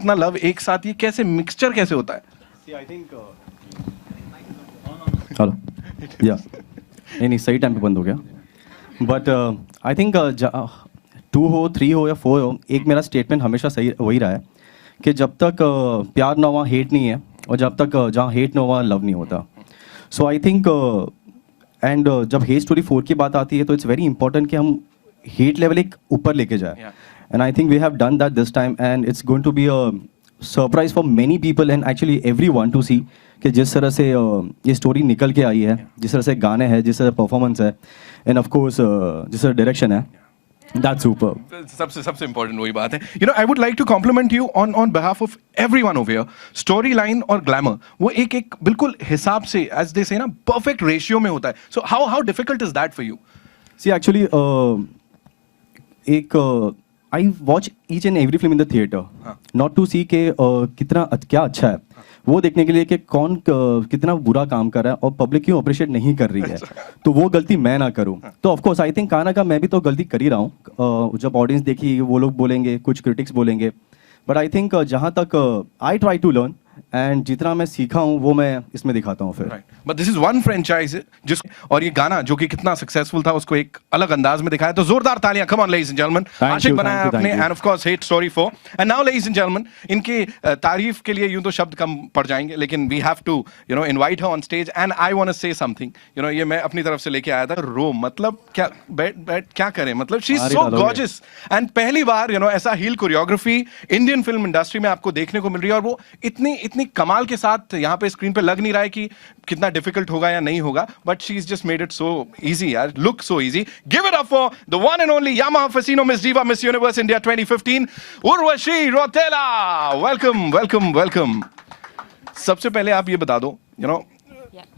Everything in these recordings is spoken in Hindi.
इतना लव एक साथ, ये कैसे मिक्सचर कैसे होता है? आई थिंक हेलो या नहीं सही टाइम पे बंद हो गया, बट आई थिंक 2 हो 3 हो या 4 हो, एक मेरा स्टेटमेंट हमेशा सही वही रहा है कि जब तक प्यार ना हुआ हेट नहीं है, और जब तक जहाँ हेट ना हुआ लव नहीं होता. सो आई थिंक एंड जब हेट स्टोरी 4 की बात आती है तो इट्स वेरी इंपॉर्टेंट कि हम हेट लेवल एक ऊपर लेके जाए. And I think we have done that this time, and it's going to be a surprise for many people and actually everyone to see कि जिस तरह से ये स्टोरी निकल के आई है, जिस तरह से गाने हैं, जिस तरह परफॉर्मेंस है, एंड ऑफ कोर्स जिस तरह डायरेक्शन है, दैट्स सुपर. सबसे इंपॉर्टेंट वही बात है. You know, I would like to compliment you on behalf of everyone over here. Story line और ग्लैमर वो एक बिल्कुल हिसाब से, एज दे से ना, परफेक्ट रेशियो में होता है. So how difficult is that for you? See actually I watch each and every film in the theatre, not to see के कितना क्या अच्छा है, वो देखने के लिए कि कौन कितना बुरा काम कर रहा है और पब्लिक क्यों अप्रिशिएट नहीं कर रही है, तो वो गलती मैं ना करूं. तो ऑफ कोर्स आई थिंक काना का मैं भी तो गलती कर ही रहा हूं. जब ऑडियंस देखी वो लोग बोलेंगे, कुछ क्रिटिक्स बोलेंगे, बट आई थिंक जहां तक I try to learn, and जितना मैं सीखा हूं वो मैं इसमें दिखाता हूं फिर. But this is one franchise जिस, और ये गाना जो कि कितना सक्सेसफुल था उसको एक अलग अंदाज में दिखाया. तो जोरदार तालियां, come on ladies and gentleman. Aashiq Banaya Aapne, and of course hate story 4. And now ladies and gentleman, इनकी तारीफ के लिए यूं तो शब्द कम पड़ जाएंगे, लेकिन we have to you know invite her on stage. And I want to say something. You know, ये मैं अपनी तरफ से लेके आया था. रो मतलब क्या, बैठ क्या करें, मतलब she is so gorgeous. And पहली बार यू नो ऐसा heel choreography Indian film industry में आपको देखने को मिल रही है, और वो इतनी कमाल के साथ यहाँ पे स्क्रीन पे लग नहीं रहा है कि कितना डिफिकल्ट होगा या नहीं होगा, but she is just made it so easy यार. Look so easy. Give it up for the one and only Yamaha Fascino Miss Diva Miss Universe India 2015, Urvashi Rautela. Welcome welcome welcome. सबसे पहले आप ये बता दो, यू नो,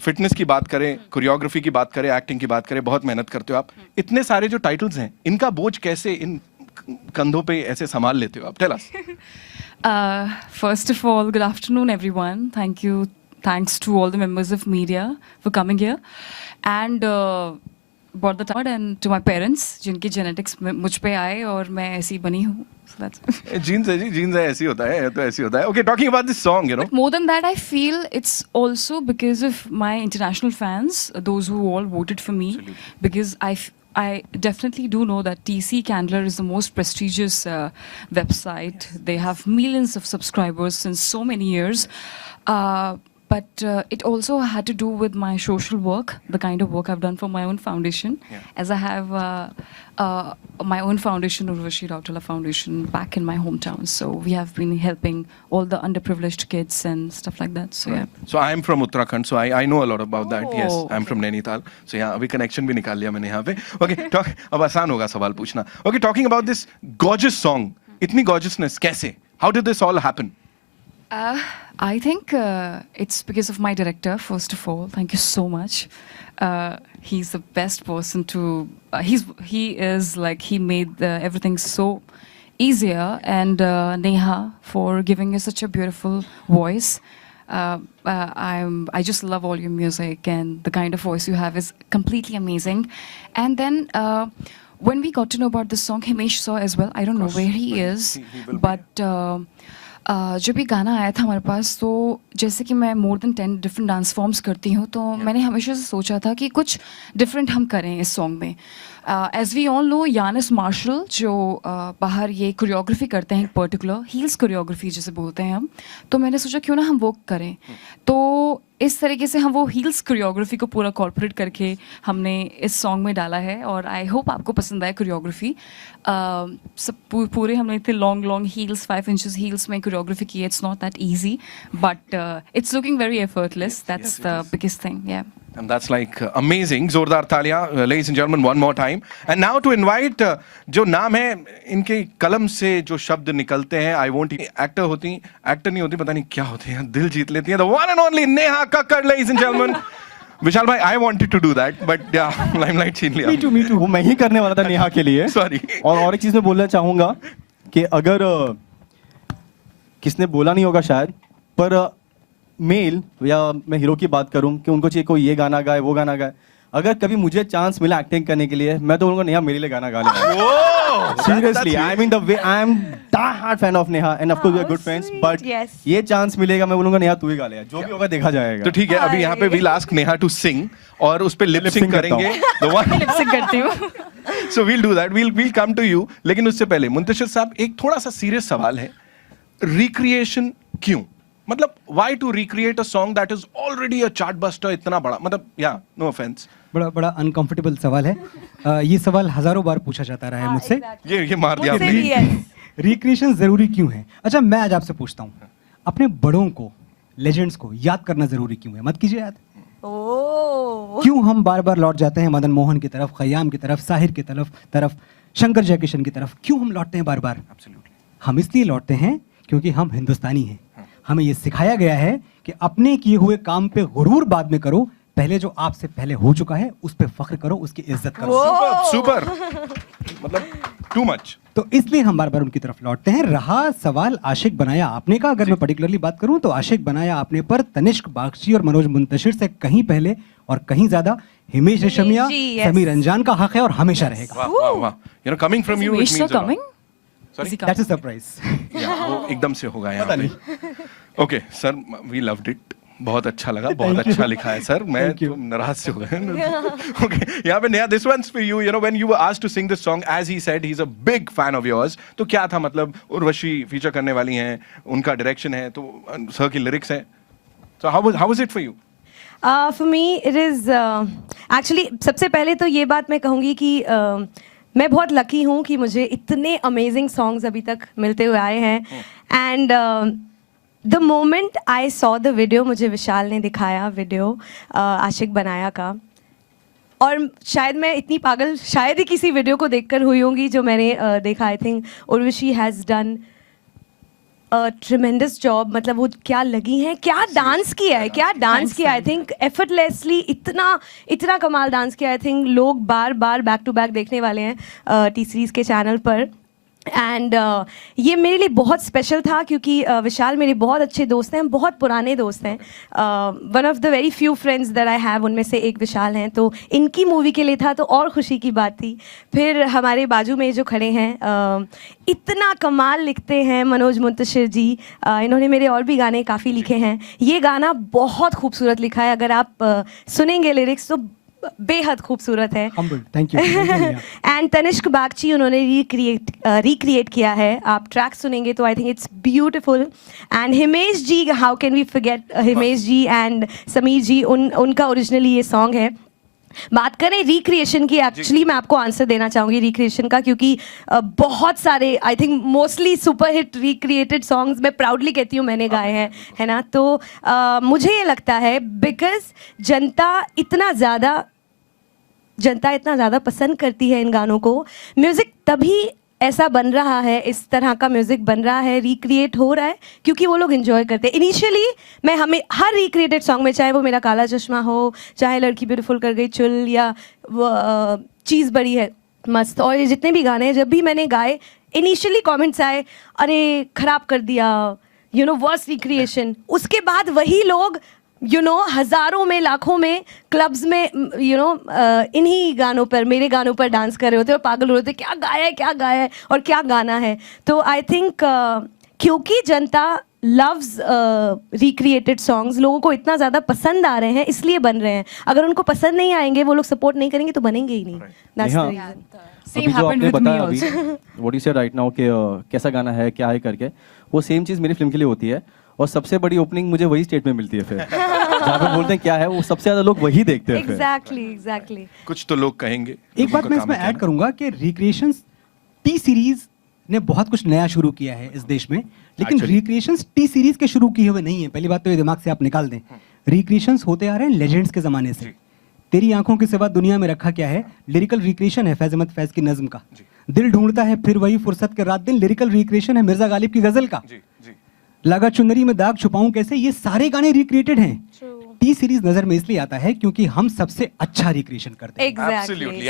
फिटनेस की बात करें, कोरियोग्राफी की बात करें, एक्टिंग की बात करें, बहुत मेहनत करते हो आप. इतने सारे जो टाइटल्स हैं, इनका बोझ कैसे इन कंधों पे ऐसे संभाल लेते हो आप? Tell us. First of all, good afternoon, everyone. Thanks to all the members of media for coming here, and brought the award, and to my parents, जिनकी genetics मुझ पे आए और मैं ऐसी बनी हूँ. So that's जीन्स है जी, जीन्स है, ऐसी होता है, तो ऐसी होता है. Okay, talking about this song, you know. But more than that, I feel it's also because of my international fans, those who all voted for me. Absolutely. Because I definitely do know that TC Candler is the most prestigious website. Yes. They have millions of subscribers since so many years. But it also had to do with my social work, the kind of work I've done for my own foundation. Yeah. As I have my own foundation, Urvashi Rautela Foundation, back in my hometown. So we have been helping all the underprivileged kids and stuff like that. So yeah. So I'm from Uttarakhand, so I know a lot about that. Yes, I'm from Nainital. So yeah, अभी connection भी निकाल लिया मैंने यहाँ पे. Okay, अब आसान होगा सवाल पूछना. Okay, talking about this gorgeous song, इतनी gorgeousness कैसे? How did this all happen? I think it's because of my director, first of all. Thank you so much. He's the best person to. He is like, he made everything so easier, and Neha for giving you such a beautiful voice. I just love all your music, and the kind of voice you have is completely amazing. And then when we got to know about this song, Himesh saw as well. I don't know where he is, but. जब ये गाना आया था हमारे पास, तो जैसे कि मैं more than 10 different dance forms करती हूँ, तो मैंने हमेशा से सोचा था कि कुछ डिफरेंट हम करें इस सॉन्ग में. As we all know, Yanis Marshall जो बाहर ये कोरियोग्राफी करते हैं, पर्टिकुलर हील्स कोरियोग्राफी जिसे बोलते हैं हम, तो मैंने सोचा क्यों ना हम वो करें. तो इस तरीके से हम वो हील्स कोरियोग्राफी को पूरा कॉर्पोरेट करके हमने इस सॉन्ग में डाला है, और आई होप आपको पसंद आए कोरियोग्राफी. सब पूरे हमने इतने लॉन्ग हील्स, 5 इंचेस हील्स में कोरियोग्राफी की. It's not that easy, but it's looking very effortless. That's the biggest thing. या. And that's like amazing. जोरदार तालियां, ladies and gentlemen, one more time. And now to invite जो नाम है, इनके कलम से जो शब्द निकलते हैं, I won't. एक्टर होती, एक्टर नहीं होती, पता नहीं क्या होती हैं, दिल जीत लेती हैं. The one and only Neha Kakkar, ladies and gentlemen. विशाल भाई, I wanted to do that, but yeah, limelight छीन लिया. Me too. वो मैं ही करने वाला था नेहा के लिए. Sorry. और एक चीज मैं बोलना चाहूंगा कि अगर किसने बोला नहीं होगा शायद, पर मेल या मैं हीरो की बात करूं कि उनको चाहिए कोई ये गाना गाए, वो गाना गाए, अगर कभी मुझे चांस मिला एक्टिंग करने के लिए, मैं तो उनको नेहा मेरे लिए गाना गा लेगा. Seriously, I mean the way I am die-hard fan of Neha, and of course we are good friends. But yes. ये चांस मिलेगा, मैं बोलूंगा नेहा तू ही गा ले, जो भी होगा देखा जाएगा. तो ठीक है, अभी यहाँ पे we'll ask Neha to sing और उस पे lip sync sync करता करेंगे. The one लिपसिंक करती हूँ. so we'll do that. We'll come to you. लेकिन उससे पहले मुंतशिर साहब एक थोड़ा सा सीरियस सवाल है. Recreation क्यों? मतलब why to recreate a song that is already a chart buster इतना बड़ा? मतलब yeah, no offense. बड़ा अनकंफर्टेबल सवाल है। ये सवाल हजारों बार पूछा जाता रहा है मुझसे। ये मार दिया मुझसे आपने. भी, yes. रिक्रिएशन जरूरी क्यों है? अच्छा, मैं आज आपसे पूछता हूँ, अपने बड़ों को, लेजेंड्स को याद करना जरूरी क्यों है? मत कीजिए याद। ओह, क्यों हम बार बार लौट जाते हैं मदन मोहन की तरफ, खयाम की तरफ, साहिर की तरफ शंकर जयकिशन की तरफ? क्यों हम लौटते हैं बार बार? हम इसलिए लौटते हैं क्योंकि हम हिंदुस्तानी हैं। हमें ये सिखाया गया है कि अपने किए हुए काम पे गुरूर बाद में करो, पहले जो आपसे पहले हो चुका है उस पे फख्र करो, उसकी इज्जत करो। सुपर मतलब टू मच. तो इसलिए हम बार बार उनकी तरफ लौटते हैं। रहा सवाल आशिक बनाया आपने का, अगर मैं पर्टिकुलरली बात करूं तो आशिक बनाया आपने पर तनिष्क बागची और मनोज मुंतशिर से कहीं पहले और कहीं ज्यादा हिमेश रेशमिया, जी, yes. समीर अंजान का हक है और हमेशा रहेगा। वाह वाह वाह. You know, coming from you, it Himesh sir means a lot. coming? Sorry? Is he that's a coming? Surprise. Yeah, वो एकदम से होगा यहाँ पे. Okay sir, we loved it. बहुत अच्छा लगा, बहुत अच्छा लिखा है सर. मैं तो नाराज से हो गया. ओके, यहाँ पे नया this one's for you. You know when you were asked to sing this song, as he said he is a big fan of yours. तो क्या था मतलब, उर्वशी फीचर करने वाली हैं, उनका डायरेक्शन है, तो सर की लिरिक्स है. So how was it for you? For me it is actually, सबसे पहले तो ये बात मैं कहूँगी कि मैं बहुत लकी हूँ कि मुझे इतने अमेजिंग सॉन्ग्स अभी तक मिलते हुए आए हैं. And the moment I saw the video, मुझे विशाल ने दिखाया वीडियो आशिक बनाया का, और शायद मैं इतनी पागल शायद ही किसी वीडियो को देखकर हुई होंगी जो मैंने देखा. I think Urvashi has done tremendous job. मतलब वो क्या लगी हैं, क्या डांस किया है, क्या डांस किया. आई थिंक एफर्टलेसली इतना कमाल डांस किया. आई थिंक लोग बार बार बैक टू बैक देखने वाले हैं टी सीरीज़ के चैनल पर. एंड ये मेरे लिए बहुत स्पेशल था क्योंकि विशाल मेरे बहुत अच्छे दोस्त हैं, हम बहुत पुराने दोस्त हैं. One of the very few friends that I have, उनमें से एक विशाल हैं. तो इनकी मूवी के लिए था तो और खुशी की बात थी. फिर हमारे बाजू में जो खड़े हैं, इतना कमाल लिखते हैं मनोज मुंतशिर जी. इन्होंने मेरे और भी गाने काफ़ी लिखे हैं. ये गाना बहुत खूबसूरत लिखा है, अगर आप सुनेंगे लिरिक्स तो बेहद खूबसूरत है. Thank you. And Tanishk Bagchi उन्होंने रिक्रिएट किया है. आप ट्रैक सुनेंगे तो I think it's beautiful. And Himesh ji, how can we forget Himesh ji and Sameer ji, उनका ओरिजिनली ये सॉन्ग है. बात करें रिक्रिएशन की, एक्चुअली मैं आपको आंसर देना चाहूँगी रिक्रिएशन का, क्योंकि बहुत सारे I think mostly super hit recreated songs मैं प्राउडली कहती हूँ मैंने गाए हैं, है ना. तो मुझे ये लगता है बिकॉज जनता इतना ज़्यादा पसंद करती है इन गानों को. म्यूज़िक तभी ऐसा बन रहा है, इस तरह का म्यूज़िक बन रहा है, रिक्रिएट हो रहा है क्योंकि वो लोग इन्जॉय करते हैं. इनिशियली मैं हमें हर रिक्रिएटेड सॉन्ग में, चाहे वो मेरा काला चश्मा हो, चाहे लड़की ब्यूटीफुल कर गई चुल, या वो चीज़ बड़ी है मस्त, और ये जितने भी गाने हैं जब भी मैंने गाए, इनिशियली कमेंट्स आए, अरे ख़राब कर दिया, यू नो वर्स्ट रिक्रिएशन. उसके बाद वही लोग हज़ारों में, लाखों में, क्लब्स में, इन्हीं गानों पर, मेरे गानों पर डांस कर रहे होते और पागल हो रहे होते, क्या गाया है और क्या गाना है. तो आई थिंक क्योंकि जनता लव्स रिक्रिएटेड सॉन्ग्स, लोगों को इतना ज़्यादा पसंद आ रहे हैं इसलिए बन रहे हैं. अगर उनको पसंद नहीं आएंगे, वो लोग सपोर्ट नहीं करेंगे तो बनेंगे ही नहीं. That's the reason. Same happened with me also. What you से राइट नाउ कि कैसा गाना है, क्या है करके, वो सेम चीज़ मेरी फिल्म के लिए होती है. और सबसे बड़ी ओपनिंग मुझे वही स्टेट में मिलती है फिर जहाँ पे बोलते हैं क्या है, वो सबसे ज्यादा लोग वही देखते हैं. Exactly. कुछ तो लोग कहेंगे. एक बात मैं इसमें ऐड करूंगा कि रिक्रिएशंस टी सीरीज ने बहुत कुछ नया शुरू किया है इस देश में, लेकिन रिक्रिएशंस टी सीरीज के शुरू किए हुए नहीं है. पहली बात तो ये दिमाग से आप निकाल दें. रिक्रिएशंस होते आ रहे हैं लेजेंड्स के जमाने से. तेरी आंखों के सिवा दुनिया में रखा क्या है, लिरिकल रिक्रिएशन है फैज अहमद फैज की नज्म का. दिल ढूंढता है फिर वही फुर्सत के रात दिन, लिरिकल रिक्रिएशन है मिर्जा गालिब की गजल का. लगा चुनरी में दाग छुपाऊं कैसे, ये सारे गाने रिक्रिएटेड हैं. टी सीरीज नजर में इसलिए आता है क्योंकि हम सबसे अच्छा रिक्रिएशन करते हैं.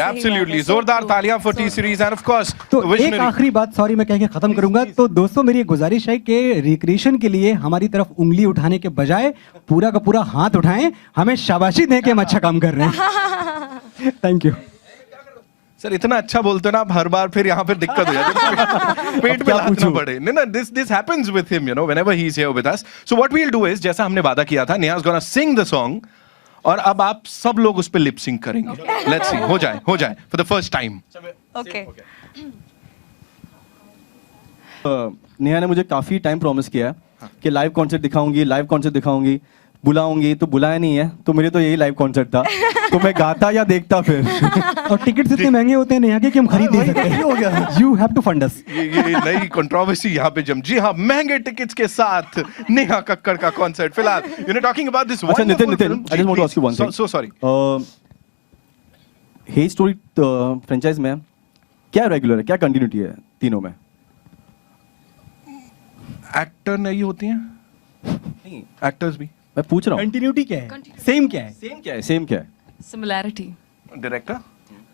Absolutely. जोरदार तालियां for T series and of course. तो एक आखिरी बात, सॉरी मैं कह के खत्म करूंगा. तो दोस्तों मेरी एक गुजारिश है कि रिक्रिएशन के लिए हमारी तरफ उंगली उठाने के बजाय पूरा का पूरा हाथ उठाएं, हमें शाबाशी दें कि हम अच्छा काम कर रहे हैं. Thank you. सर इतना अच्छा बोलते हो ना आप, हर बार फिर यहाँ पे दिक्कत हो जाती है, पेट पे लात ना पड़े। नहीं ना, this happens with him, you know, whenever he is here with us. So what we will do is, जैसा हमने वादा किया था, Neha is gonna sing the song, और अब आप सब लोग उस पे लिप सिंक करेंगे। लेट्स सी, हो जाए for the first time. Okay Neha ने मुझे काफ़ी टाइम प्रॉमिस किया है कि लाइव कॉन्सर्ट दिखाऊंगी, बुलाऊंगी, तो बुलाया नहीं है, तो मेरे तो यही लाइव कॉन्सर्ट था। तो मैं गाता या देखता फिर। और टिकट्स इतने महंगे होते हैं नेहा के कि हम खरीद नहीं सकते। हो गया। यू हैव टू फंड अस। ये नई कंट्रोवर्सी यहाँ पे जम। जी हाँ, महंगे टिकट्स के साथ नेहा कक्कड़ का कॉन्सर्ट। फिलहाल you know talking about this अच्छा Nitin, I just want to ask you one thing. So sorry. Hate story franchise में क्या रेगुलर है, क्या कंटिन्यूटी है तीनों में? एक्टर नहीं होती हैं, नहीं, एक्टर्स भी, मैं पूछ रहा हूँ कंटिन्यूटी क्या है, सेम क्या है? सेम क्या है? Similarity. डायरेक्टर,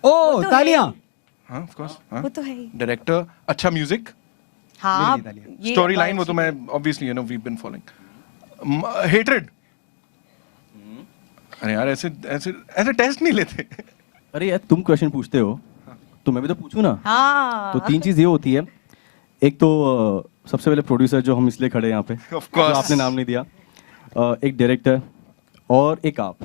ओ तो तालियां। हाँ ऑफ कोर्स, वो तो है ही। डायरेक्टर, अच्छा म्यूजिक, हाँ मेरी तालियां। ये स्टोरी बात लाइन, वो तो अच्छी मैं है। Obviously you know we been following. Hatred, अरे यार ऐसे ऐसे ऐसे टेस्ट नहीं लेते। अरे यार तुम क्वेश्चन पूछते हो तो मैं भी तो पूछूं ना। हाँ तो तीन चीज ये होती है, एक तो सबसे पहले प्रोड्यूसर जो हम इसलिए खड़े हैं यहाँ पे, Of course. जो आपने नाम नहीं दिया, एक डायरेक्टर और एक आप,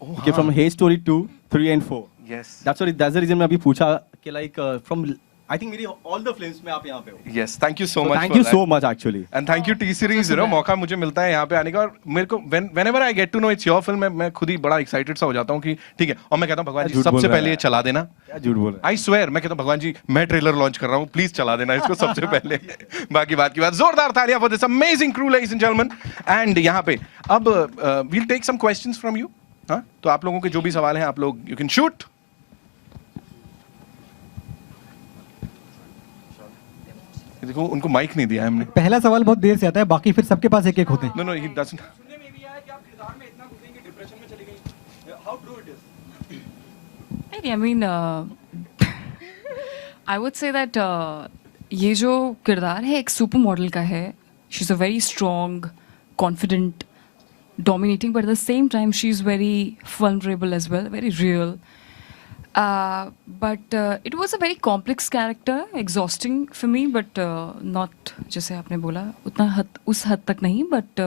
कि from hate story 2, 3 and 4। Yes that's the reason मैं अभी पूछा कि लाइक फ्रॉम आई थिंक मेरी ऑल द फिल्म्स में आप यहाँ पे हो। Yes, thank you so much, thank you so much actually. And thank you T series, you know मौका मुझे मिलता है यहाँ पे आने का, और मेरे को whenever I get to know it's your film, मैं खुद ही बड़ा एक्साइटेड सा हो जाता हूँ कि ठीक है, और मैं कहता हूँ भगवान जी झूठ बोल सबसे रहा है पहले ये चला देना। क्या झूठ बोल रहे आई स्वेयर, मैं कहता हूँ भगवान जी मैं ट्रेलर लॉन्च कर रहा हूँ, प्लीज चला देना इसको सबसे पहले। बाकी बात की बात, जोरदार तालियां for this amazing crew ladies and gentleman. And यहाँ पे अब we'll take some questions from you. हाँ, तो आप लोगों के जो भी सवाल हैं आप लोग यू कैन शूट। देखो उनको माइक नहीं दिया है हमने। पहला सवाल बहुत देर से आता है, बाकी फिर सबके पास एक एक होते हैं। No no he doesn't. I mean, I would say that ये जो किरदार है एक सुपर मॉडल का है. She's a very strong, confident, dominating, but at the same time she's very vulnerable as well, very real. But it was a very complex character, exhausting for me, but not जैसे आपने बोला उतना उस हद तक नहीं, but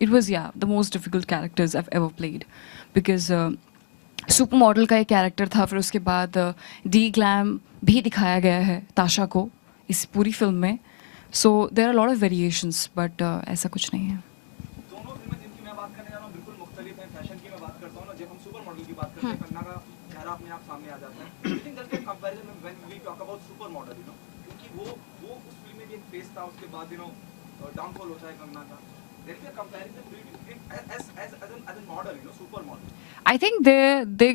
it was the most difficult characters I've ever played because super model का एक कैरेक्टर था, फिर उसके बाद डी ग्लैम भी दिखाया गया है ताशा को इस पूरी फिल्म में. So there are lot of variations, but ऐसा कुछ नहीं है. दोनों फिल्में जिनकी मैं बात करने जा रहा हूँ बिल्कुल मुख्तलिफ हैं. फैशन की मैं बात करता हूँ ना, जब हम सुपर मॉडल की बात करते हैं कंगना का चेहरा अपने आप सामने आ जाता है. I think that's the comparison when we talk about super model, you know, क्योंकि वो उस फिल्म में भी एक फेस था, उसके बाद यू नो डाउनफॉल होता है कंगना का. There is a comparison as an model, you know, super model. I think they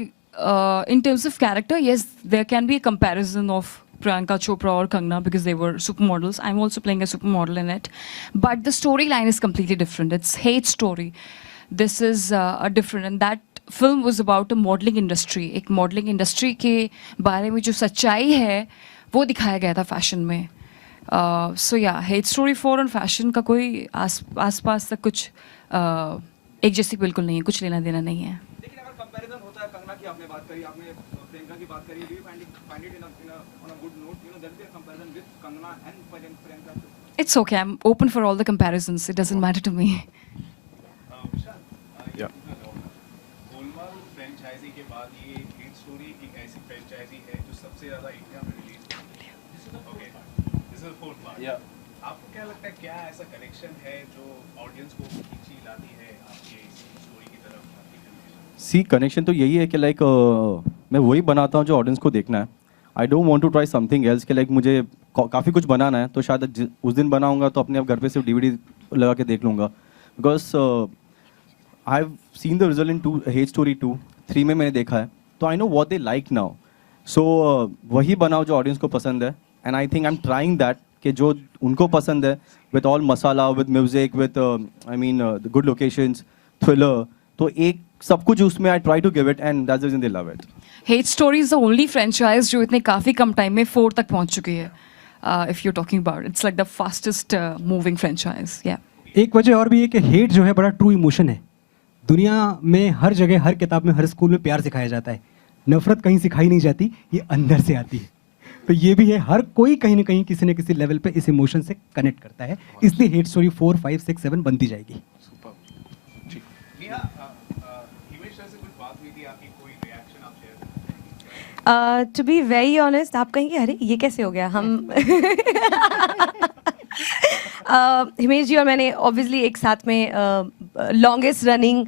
in terms of character, yes, there can be a comparison of Priyanka Chopra or Kangna because they were supermodels. I'm also playing a supermodel in it, but the storyline is completely different. It's hate story. This is a different, and that film was about a modeling industry. एक modeling industry के बारे में जो सच्चाई है वो दिखाया गया था fashion में. So yeah, hate story 4 और fashion का कोई आसपास तक कुछ एक जैसी बिल्कुल नहीं है, कुछ लेना देना नहीं है. लेकिन अगर कंपैरिजन होता है, कंगना की आपने बात करी, आपने प्रियंका की बात करी, do you find it on a good note, you know, there is a comparison with Kangana and Priyanka. It's okay. I'm open for all the comparisons. It doesn't matter to me. Golmaal franchise के बाद ये हिट स्टोरी एक ऐसी फ्रेंचाइजी है जो सबसे ज्यादा इंडिया में release okay this is the fourth part. आपको क्या लगता है, क्या ऐसा कनेक्शन है जो ऑडियंस को खींची लाती है आपके स्टोरी की तरफ? सी कनेक्शन तो यही है कि लाइक मैं वही बनाता हूँ जो ऑडियंस को देखना है. I don't want to try something else कि लाइक मुझे काफ़ी कुछ बनाना है तो शायद उस दिन बनाऊंगा तो अपने आप घर पे सिर्फ डीवीडी लगा के देख लूँगा. Because I have seen the result in hate story 2, 3 में मैंने देखा है, तो I know what they like now. So वही बनाओ जो ऑडियंस को पसंद है, and I think I am trying that कि जो उनको पसंद है with all masala, with music, with I mean good locations, thriller, तो एक सब कुछ उसमें I try to give it and that's the reason they love it. Hate Story is the only franchise जो इतने काफ़ी कम टाइम में 4 तक पहुंच चुकी है. If you're talking about it, it's like the fastest moving franchise. Yeah. एक वजह और भी है कि हेट जो है बड़ा ट्रू इमोशन है. दुनिया में हर जगह, हर किताब में, हर स्कूल में प्यार सिखाया जाता है, नफरत कहीं सिखाई नहीं जाती, ये अंदर से आती है। तो ये भी है, हर कोई कहीं ना कहीं किसी न किसी लेवल पे इस इमोशन से कनेक्ट करता है, इसलिए हेट स्टोरी 4, 5, 6, 7 बनती जाएगी। टू बी वेरी ऑनेस्ट, आप कहेंगे अरे ये कैसे हो गया, हम हिमेश जी और मैंने ऑब्वियसली एक साथ में longest running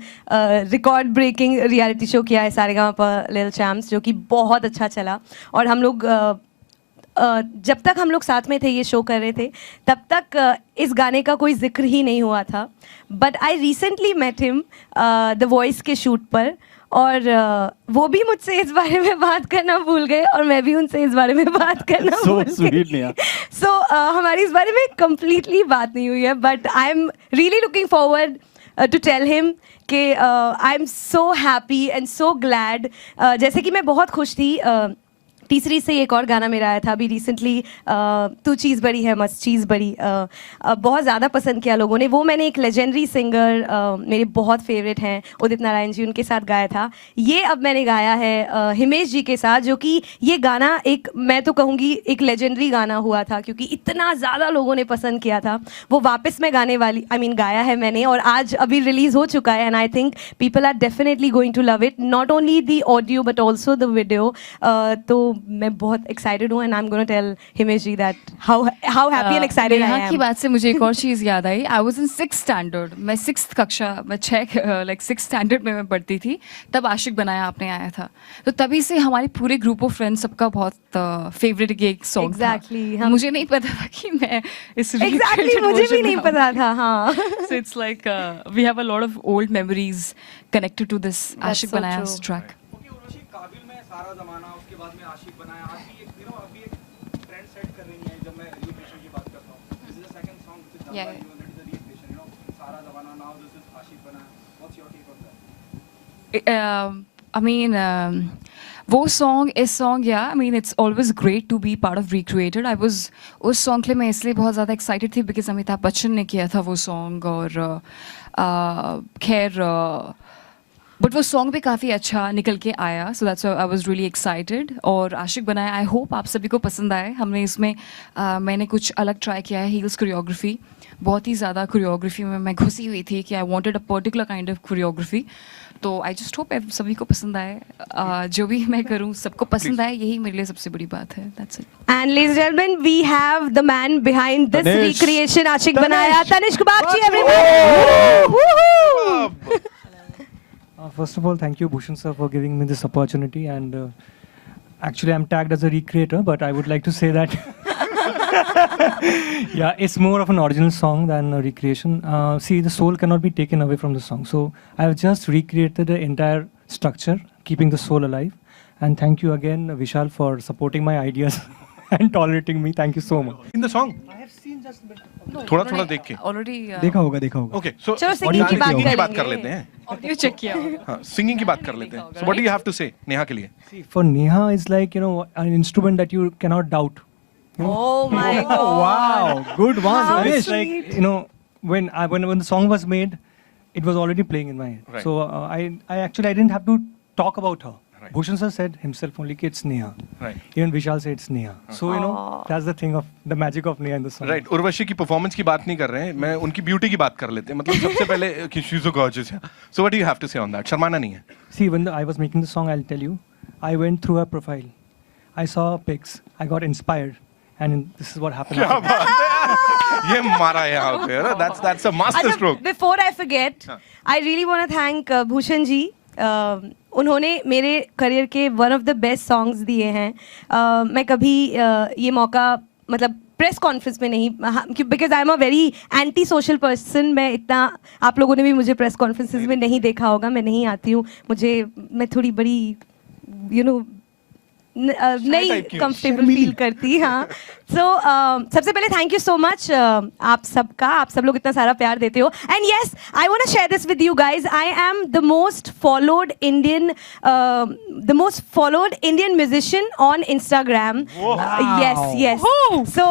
record breaking reality show किया है सारेगामापा लिटिल चैम्प्स, जो कि बहुत अच्छा चला। और हम लोग जब तक हम लोग साथ में थे, ये शो कर रहे थे, तब तक इस गाने का कोई जिक्र ही नहीं हुआ था। But I recently met him the voice के शूट पर, और वो भी मुझसे इस बारे में बात करना भूल गए और मैं भी उनसे इस बारे में बात करना भूल गई। सो हमारी इस बारे में कंप्लीटली बात नहीं हुई है, but I am really looking forward to tell him कि I am so happy and so glad. जैसे कि मैं बहुत खुश थी, तीसरी से एक और गाना मेरा आया था अभी रिसेंटली, तू चीज़ बड़ी है मस्त चीज़ बड़ी, बहुत ज़्यादा पसंद किया लोगों ने। वो मैंने एक लेजेंडरी सिंगर मेरे बहुत फेवरेट हैं उदित नारायण जी, उनके साथ गाया था। ये अब मैंने गाया है हिमेश जी के साथ, जो कि ये गाना एक, मैं तो कहूँगी एक लेजेंडरी गाना हुआ था, क्योंकि इतना ज़्यादा लोगों ने पसंद किया था। वो वापस मैं गाने वाली गाया है मैंने, और आज अभी रिलीज़ हो चुका है। And I think people are definitely going to love it, not only the audio but also the video. तो मैं बहुत एक्साइटेड हूँ, and I am gonna tell Himesh ji that how happy and excited I Neha की एम। बात से मुझे एक और चीज़ याद आई। I was in 6th standard, मैं 6th कक्षा, मैं 6th स्टैंडर्ड में मैं पढ़ती थी, तब आशिक बनाया आपने आया था। तो तभी से हमारे पूरे ग्रुप ऑफ फ्रेंड्स सबका बहुत फेवरेट ये एक सॉन्ग Exactly, था। मुझे नहीं पता था कि मैं इस एग्जैक्टली मुझे भी नहीं पता था। हाँ, So it's like we have a lot of old memories connected to this Ashik so Banaya true. track. Okay Urvashi, काबिल में सारा जमाना, उसके बाद में आशिक बनाया, आज भी एक अभी एक ट्रेंड सेट कर रही है। जब मैं रिक्रिएशन की बात करता हूँ, this is the second song which is done Yeah. By you, that is the recreation, Saara Zamana, now this is Aashiq Banaya. What's your take on that? I mean, वो song, इस song, yeah, I mean, it's always great to be part of Recreated. I was, उस song के लिए मैं इसलिए बहुत ज़्यादा excited थी because अमिताभ बच्चन ने किया था वो song, और खैर बट वो सॉन्ग भी काफ़ी अच्छा निकल के आया, so that's I was really excited. और आशिक बनाया, आई होप आप सभी को पसंद आए। हमने इसमें मैंने कुछ अलग ट्राई किया है, हील्स कोरियोग्राफी, बहुत ही ज़्यादा कोरियोग्राफी में मैं घुसी हुई थी कि I wanted a particular kind of choreography. तो आई जस्ट होप सभी को पसंद आए, जो भी मैं करूँ सबको पसंद आए, यही मेरे लिए सबसे बड़ी बात है। That's it. And ladies and gentlemen, we have the man behind this Tanish. recreation, Ashik Banaya, Tanish Kubabchi, everyone. Woohoo! First of all, thank you, Bhushan sir, for giving me this opportunity. And actually, I'm tagged as a recreator, but I would like to say that yeah, it's more of an original song than a recreation. See, the soul cannot be taken away from the song. So I have just recreated the entire structure, keeping the soul alive. And thank you again, Vishal, for supporting my ideas and tolerating me. Thank you so much. In the song I have seen just a bit. थोड़ा देख के। ऑलरेडी देखा होगा, देखा होगा। ओके, सो चलो singing की बात की बात करेंगे। कर लेते हैं। ऑडियो चेक किया होगा। हाँ, सिंगिंग की बात कर लेते हैं। So what do you have to say Neha के लिए? See, for Neha is like, you know, an instrument that you cannot doubt. Oh my God. Wow, good one, How Tanish. It's like, you know, when the song was made, it was already playing in my head. Right. So I didn't have to talk about her. Right. Bhushan sir said himself only कि it's Neha. Right. Even Vishal said it's Neha. So you know that's the thing of the magic of Neha in the song. Right, Urvashi की परफॉर्मेंस की बात नहीं कर रहे हैं, मैं उनकी ब्यूटी की बात कर लेते हैं। मतलब सबसे पहले कि she is so gorgeous. So what do you have to say on that? शर्माना नहीं है। See, when I was making the song, I'll tell you, I went through her profile. I saw pics. I got inspired, and this is what happened. क्या बात है, ये मारा यहाँ पे, that's a master stroke. Before I forget, I really want to thank Bhushan ji. उन्होंने मेरे करियर के one of the best songs दिए हैं। मैं कभी ये मौका, मतलब प्रेस कॉन्फ्रेंस में नहीं, because I am a very anti social person. मैं इतना, आप लोगों ने भी मुझे प्रेस कॉन्फ्रेंसेस में नहीं देखा होगा, मैं नहीं आती हूँ, मैं थोड़ी बड़ी यू नो नहीं type की हूँ। कंफर्टेबल फील करती। हाँ, सो सबसे पहले थैंक यू सो मच आप सबका, आप सब लोग इतना सारा प्यार देते हो। And yes, I want to share this with you guys, I am the most followed Indian musician on Instagram. Yes, so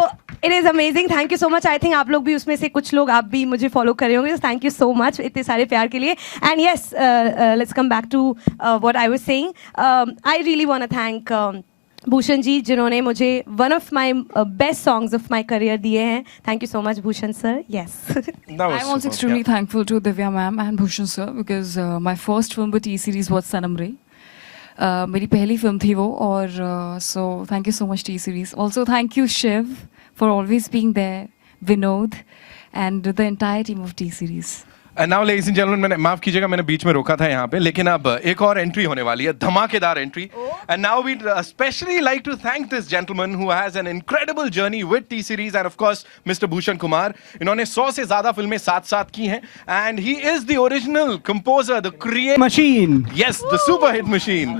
it is amazing, thank you so much. I think आप लोग भी उसमें से कुछ लोग आप भी मुझे फॉलो कर रहे होंगे, थैंक यू सो मच इतने सारे प्यार के लिए। And yes, let's come back to what I was saying. I really want to thank Bhushan ji, जिन्होंने मुझे one of my best songs of my career दिए हैं। Thank you so much Bhushan sir. Yes I was extremely thankful to Divya ma'am and Bhushan sir because my first film with T-Series was Sanam Re. मेरी पहली फिल्म थी वो, और so thank you so much T-Series. Also thank you Shiv for always being there, Vinod and the entire team of T-Series. And now, ladies and gentlemen, मैंने माफ कीजिएगा, मैंने बीच में रोका था यहाँ पे, लेकिन अब एक और एंट्री होने वाली है, धमाकेदार entry. And now we'd especially like to thank this gentleman who has an incredible journey with T-Series and of course Mr. Bhushan Kumar. इन्होंने 100 से ज़्यादा फिल्में साथ-साथ की हैं, and he is the original composer, the creator. Machine. Yes, the super hit machine.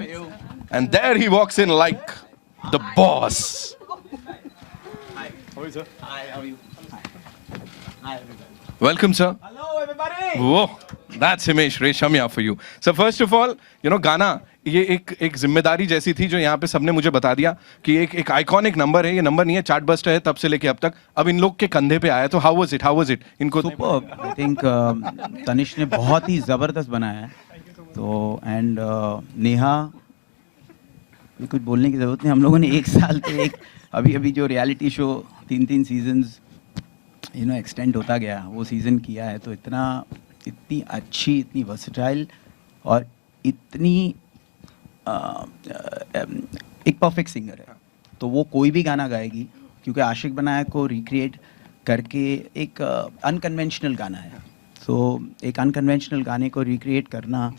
And there he walks in like the boss. Welcome, sir. Hello everybody. Whoa, that's Himesh Reshamya for you. So first of all, you know, गाना ये एक जिम्मेदारी जैसी थी जो यहाँ पे सबने मुझे बता दिया कि एक आइकॉनिक नंबर है, ये नंबर नहीं है, चार्ट बस्टर है तब से लेके अब तक, अब इन लोग के कंधे पे आया, तो हाउ वाज इट इनको? सुपर, आई थिंक तनिष्क ने बहुत ही ज़बरदस्त बनाया है, तो एंड नेहा भी कुछ बोलने की ज़रूरत नहीं, हम लोगों ने एक साल पे एक अभी जो reality show 3 seasons you know extend होता गया, वो सीज़न किया है, तो इतनी अच्छी, इतनी वर्सेटाइल और इतनी एक परफेक्ट सिंगर है, तो वो कोई भी गाना गाएगी, क्योंकि आशिक बनाया को रिक्रिएट करके एक अनकन्वेंशनल गाना है, तो एक अनकन्वेंशनल गाने को रिक्रिएट करना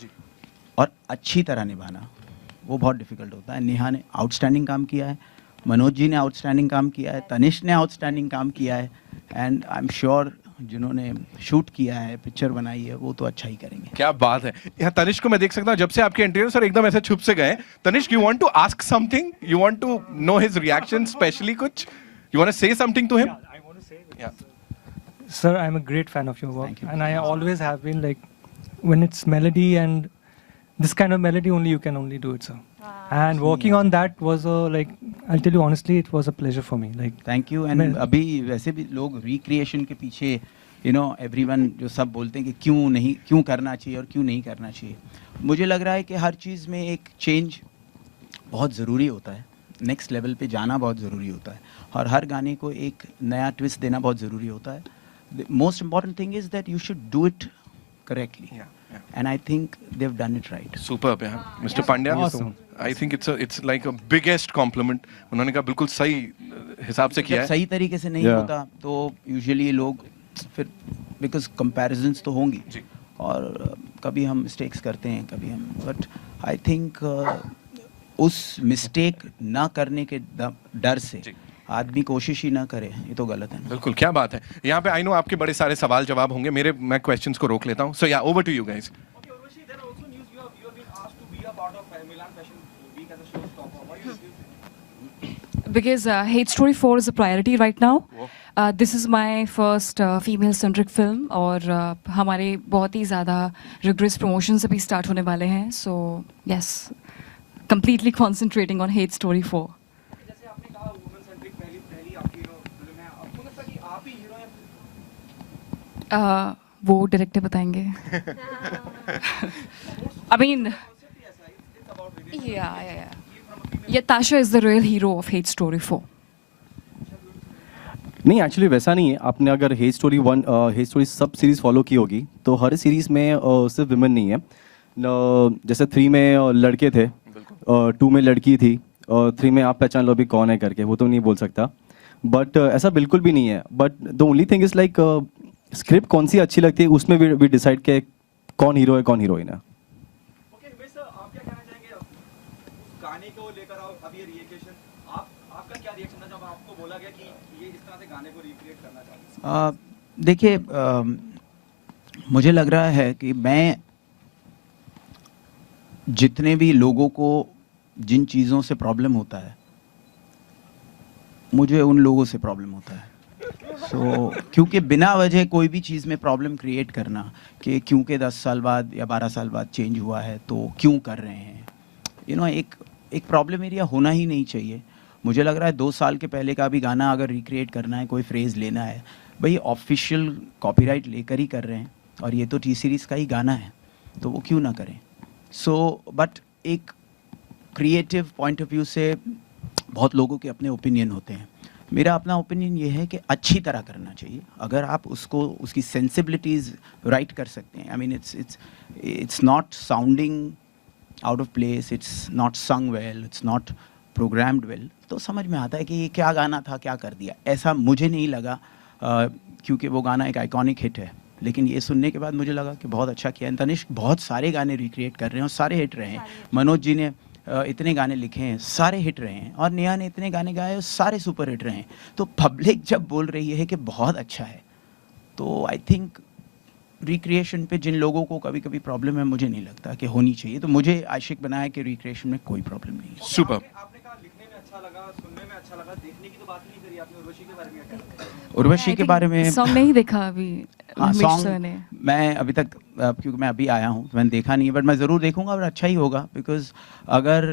और अच्छी तरह निभाना वो बहुत डिफ़िकल्ट होता है। नेहा ने आउटस्टैंडिंग काम किया है, मनोज जी ने आउटस्टैंडिंग काम किया है, तनिष्क ने आउटस्टैंडिंग काम किया है, एंड आई एम श्योर जिन्होंने शूट किया है, पिक्चर बनाई है, वो तो अच्छा ही करेंगे। क्या बात है। यहाँ तनिष्क को मैं देख सकता हूँ, जब से आपके इंटरव्यू सर एकदम ऐसे छुप से गए। Tanishk, you want to ask something, you want to know his reaction specially, कुछ you want to say something to him? I want to say, sir, I'm a great fan of your work. Thank you. And I always have been, like, when it's melody and this kind of melody only, you can only do it, sir. And working on that was like, I'll tell you honestly, it was a pleasure for me. Like, thank you. And अभी वैसे भी लोग रिक्रिएशन के पीछे यू नो एवरीवन जो सब बोलते हैं कि क्यों करना चाहिए और क्यों नहीं करना चाहिए, मुझे लग रहा है कि हर चीज़ में एक चेंज बहुत ज़रूरी होता है, नेक्स्ट लेवल पे जाना बहुत ज़रूरी होता है, और हर गाने को एक नया ट्विस्ट देना बहुत ज़रूरी होता है। The most important thing is that you should do it correctly, and I think they've done it right. Superb, yeah. Mr. Pandya, Awesome. I think it's like a biggest compliment. उन्होंने कहा बिल्कुल सही हिसाब से किया जब है। सही तरीके से नहीं Yeah. होता तो यूजुअली लोग फिर बिकॉज कंपैरिजन्स तो होंगी जी। और कभी हम मिस्टेक्स करते हैं, कभी हम, बट आई थिंक उस मिस्टेक ना करने के डर से जी। आदमी कोशिश ही ना करे, ये तो गलत है ना। बिल्कुल, क्या बात है। यहाँ पे आई नो आपके बड़े सारे सवाल जवाब होंगे, मैं क्वेश्चंस को रोक लेता हूँ। So yeah over to you guys. Okay, Urvashi, there are also news you have been asked to be a part of Milan Fashion Week as a showstopper. What do you feel? Because Hate Story 4 is a priority right now. This is my first female-centric film, और हमारे बहुत ही ज़्यादा rigorous promotions अभी start होने वाले हैं. So yes, completely concentrating on Hate Story 4. जैसे आपने कहा वुमेन सेंट्रिक पहली आपकी फिल्म है, आपको लगता है कि आप ही हीरो हैं? वो डायरेक्टर बताएंगे। I mean, yeah, Tasha is the real hero of Hate Story 4. नहीं, एक्चुअली वैसा नहीं है। आपने अगर हेट स्टोरी 1 हेट स्टोरी सब सीरीज़ फॉलो की होगी तो हर सीरीज़ में सिर्फ विमेन नहीं है। जैसे 3 में लड़के थे, 2 में लड़की थी, और 3 में आप पहचान लो अभी कौन है करके, वो तो नहीं बोल सकता, बट ऐसा बिल्कुल भी नहीं है। But the only thing is like script कौन सी अच्छी लगती है, उसमें वी डिसाइड के कौन हीरो है कौन हीरोइन है। ओके हिमेश सर, आप क्या कहना चाहेंगे उस गाने को लेकर? अब ये रिएक्शन आपका क्या रिएक्शन था जब आपको बोला गया कि ये इस तरह से गाने को रिक्रिएट करना चाहते हैं? देखिए, मुझे लग रहा है कि मैं जितने भी लोगों को जिन चीज़ों से प्रॉब्लम होता है, मुझे उन लोगों से प्रॉब्लम होता है। क्योंकि बिना वजह कोई भी चीज़ में प्रॉब्लम क्रिएट करना कि क्योंकि 10 साल बाद या 12 साल बाद चेंज हुआ है तो क्यों कर रहे हैं, यू नो, एक प्रॉब्लम एरिया होना ही नहीं चाहिए। मुझे लग रहा है 2 साल के पहले का भी गाना अगर रिक्रिएट करना है, कोई फ्रेज लेना है, भाई ऑफिशियल कॉपीराइट लेकर ही कर रहे हैं, और ये तो टी सीरीज़ का ही गाना है, तो वो क्यों ना करें। सो बट एक क्रिएटिव पॉइंट ऑफ व्यू से बहुत लोगों के अपने ओपिनियन होते हैं। मेरा अपना ओपिनियन ये है कि अच्छी तरह करना चाहिए। अगर आप उसको उसकी सेंसिबिलिटीज़ राइट कर सकते हैं, I mean it's not sounding out of place, it's not संग well, it's not programmed well, तो समझ में आता है कि ये क्या गाना था, क्या कर दिया। ऐसा मुझे नहीं लगा, क्योंकि वो गाना एक आइकॉनिक हिट है। लेकिन ये सुनने के बाद मुझे लगा कि बहुत अच्छा किया। तनिष्क बहुत सारे गाने रिक्रिएट कर रहे हैं और सारे हिट रहे हैं। मनोज जी ने इतने गाने लिखे हैं, सारे हिट रहे हैं, और नेहा ने इतने गाने गाए और सारे सुपर हिट रहे हैं। तो पब्लिक जब बोल रही है कि बहुत अच्छा है, तो आई थिंक रिक्रिएशन पे जिन लोगों को कभी कभी प्रॉब्लम है, मुझे नहीं लगता कि होनी चाहिए। तो मुझे आशिक बनाया कि रिक्रिएशन में कोई प्रॉब्लम नहीं है। सुपर। आपने कहा लिखने में अच्छा लगा, सुनने में अच्छा लगा, देखने की तो बात नहीं करी आपने। उर्वशी के बारे में क्या कहना है? उर्वशी के बारे में सॉन्ग नहीं देखा अभी हाँ, हिमेश सर ने। सॉन्ग मैं अभी तक क्योंकि मैं अभी आया हूँ, मैंने देखा नहीं है, बट मैं ज़रूर देखूंगा और अच्छा ही होगा। बिकॉज अगर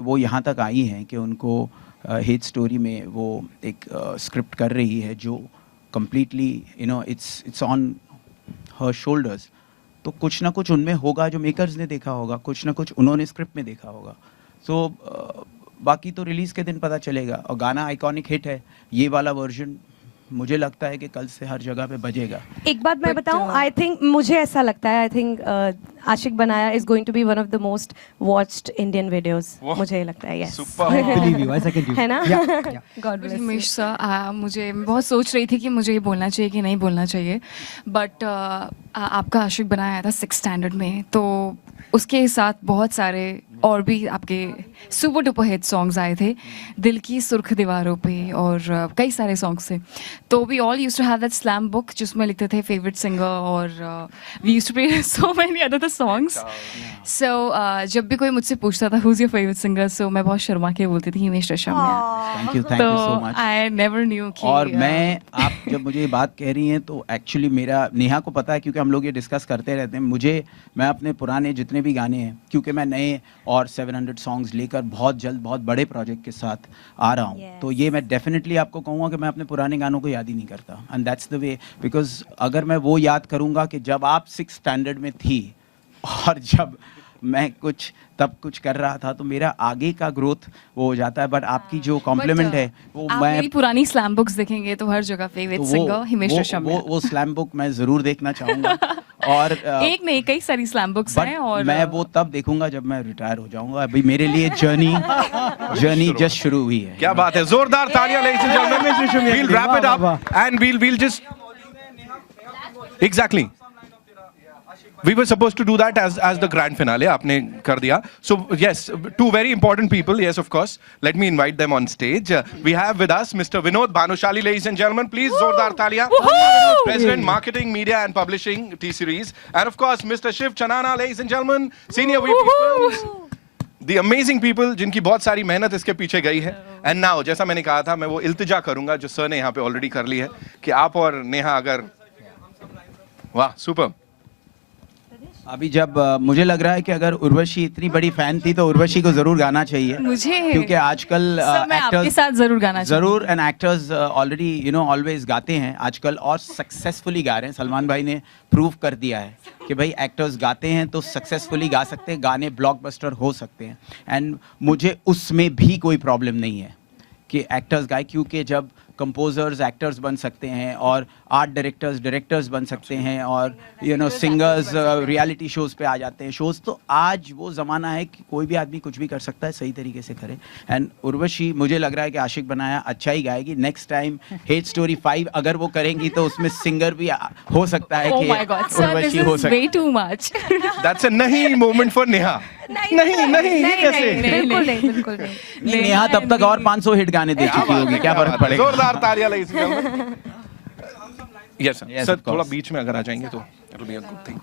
वो यहाँ तक आई हैं कि उनको हेट स्टोरी में वो एक स्क्रिप्ट कर रही है जो completely it's on her shoulders, तो कुछ ना कुछ उनमें होगा जो मेकर्स ने देखा होगा, कुछ ना कुछ उन्होंने स्क्रिप्ट में देखा होगा। सो बाकी तो रिलीज़ के दिन पता चलेगा। और गाना आइकॉनिक हिट है, ये वाला वर्जन मुझे लगता है कि कल से हर जगह पे बजेगा। एक बात मैं बताऊं, आई थिंक मुझे ऐसा लगता है, I think Aashiq Banaya is going to be one of the most watched Indian videos. मुझे लगता है yes. Super. Believe you, I second you, है ना? गॉड ब्लेस हिमेश सर, मुझे मैं बहुत सोच रही थी कि मुझे ये बोलना चाहिए कि नहीं बोलना चाहिए, बट आपका आशिक बनाया था 6th स्टैंडर्ड में, तो उसके साथ बहुत सारे और भी आपके सुपर डुपर हिट सॉन्ग्स आए थे, दिल की सुर्ख दीवारों पे और कई सारे सॉन्ग्स थे। तो we all used to have that slam book जिसमें लिखते थे फेवरेट सिंगर, और we used to play so many other songs. So जब भी कोई मुझसे पूछता था who is your favourite singer, so मैं बहुत शर्मा के बोलती थी Himesh Reshammiya. Thank you so much. I never knew कि और मैं आप जब मुझे ये बात कह रही हैं तो एक्चुअली मेरा नेहा को पता है, क्योंकि हम लोग ये डिस्कस करते रहते हैं। मैं अपने पुराने जितने भी गाने हैं, क्योंकि मैं नए और 700 सॉन्ग्स लेकर बहुत जल्द बहुत बड़े प्रोजेक्ट के साथ आ रहा हूँ, तो ये मैं डेफिनेटली आपको कहूँगा कि मैं अपने पुराने गानों को याद ही नहीं करता। And that's the way, because अगर मैं वो याद करूँगा कि जब आप 6th स्टैंडर्ड में थी और जब मैं तब कुछ कर रहा था, तो मेरा आगे का ग्रोथ वो हो जाता है। बट आपकी जो कॉम्प्लीमेंट है वो आप मेरी पुरानी स्लैम बुक्स देखेंगे तो हर जगह फेवरेट सिंगर हिमेश रेशमिया। वो स्लैम बुक मैं जरूर देखना चाहूँगा। और एक नहीं, कई सारी स्लैम बुक्स हैं, और मैं वो तब देखूंगा जब मैं रिटायर हो जाऊंगा। अभी मेरे लिए जर्नी जस्ट शुरू हुई है। क्या बात है, जोरदार तालियां ladies and gentlemen. We'll wrap it up and we'll just exactly. We were supposed to do that as the grand finale. आपने कर दिया. So yes, two very important people. Yes, of course. Let me invite them on stage. We have with us Mr. Vinod Bhanushali, ladies and gentlemen. Please, जोरदार तालियां. President, Marketing, Media and Publishing, T-Series. And of course, Mr. Shiv Chanana, ladies and gentlemen, Senior VP Films. The amazing people जिनकी बहुत सारी मेहनत इसके पीछे गई है। And now, जैसा मैंने कहा था, मैं वो इल्तिजा करूंगा जो सर ने यहाँ पे ऑलरेडी कर ली है, कि आप और नेहा अगर, वाह, सुपर। अभी जब मुझे लग रहा है कि अगर उर्वशी इतनी बड़ी फैन थी तो उर्वशी को जरूर गाना चाहिए, मुझे क्योंकि आजकल मैं आपके साथ जरूर गाना जरूर एंड एक्टर्स ऑलरेडी ऑलवेज गाते हैं आजकल, और सक्सेसफुली गा रहे हैं। सलमान भाई ने प्रूव कर दिया है कि भाई एक्टर्स गाते हैं तो सक्सेसफुली गा सकते हैं, गाने ब्लॉकबस्टर हो सकते हैं। एंड मुझे उसमें भी कोई प्रॉब्लम नहीं है कि एक्टर्स गाए, क्योंकि जब कंपोजर्स एक्टर्स बन सकते हैं और आर्ट डायरेक्टर्स बन सकते हैं, और सिंगर्स रियलिटी शोज़ पे आ जाते हैं शोज़, तो आज वो ज़माना है कि कोई भी आदमी कुछ भी कर सकता है, सही तरीके से करे। एंड उर्वशी मुझे लग रहा है कि आशिक बनाया अच्छा ही गाएगी। नेक्स्ट टाइम हेट स्टोरी 5 अगर वो करेंगी तो उसमें सिंगर भी हो सकता है कि उर्वशी हो सकती है। टू मच That's a नहीं मोमेंट फॉर नेहा। नहीं ये कैसे? बिल्कुल नहीं। नेहा तब तक और 500 हिट गाने दे चुकी होगी, क्या फर्क पड़ेगा। जोरदार तालियां ladies and gentlemen. Yes sir. Yes, sir of course. थोड़ा बीच में अगर आ जाएंगे तो it'll be a good thing.